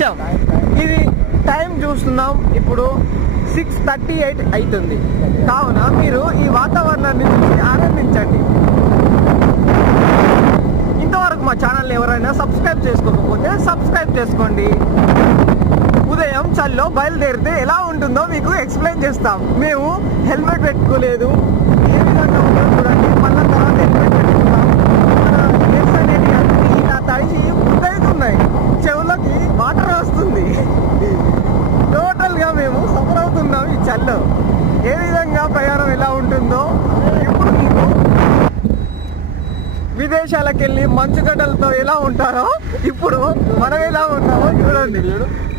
వచ్చాం. ఇది టైం చూస్తున్నాం, ఇప్పుడు 6:38 అవుతుంది. కావున మీరు ఈ వాతావరణాన్ని చూసి ఆనందించండి. ఇంతవరకు మా ఛానల్ని ఎవరైనా సబ్స్క్రైబ్ చేసుకోకపోతే సబ్స్క్రైబ్ చేసుకోండి. ఉదయం చల్లో బయలుదేరితే ఎలా ఉంటుందో మీకు ఎక్స్ప్లెయిన్ చేస్తాం. మేము హెల్మెట్ పెట్టుకోలేదు, ఏ విధంగా ఉందో చూడండి. మళ్ళీ తర్వాత హెల్మెట్ పెట్టుకున్నాం. హెయిర్స్ అనేవి అన్నీ ఇలా తడిచి ముద్దవుతున్నాయి, చెవులకి వాటర్ వస్తుంది. టోటల్గా మేము సఫర్ అవుతున్నాం ఈ చల్లో. ఏ విధంగా ప్రయాణం ఎలా ఉంటుందో ఇప్పుడు మీకు విదేశాలకు వెళ్ళి మంచుగడ్డలతో ఎలా ఉంటారో ఇప్పుడు మనం ఎలా ఉన్నామో చూడండి.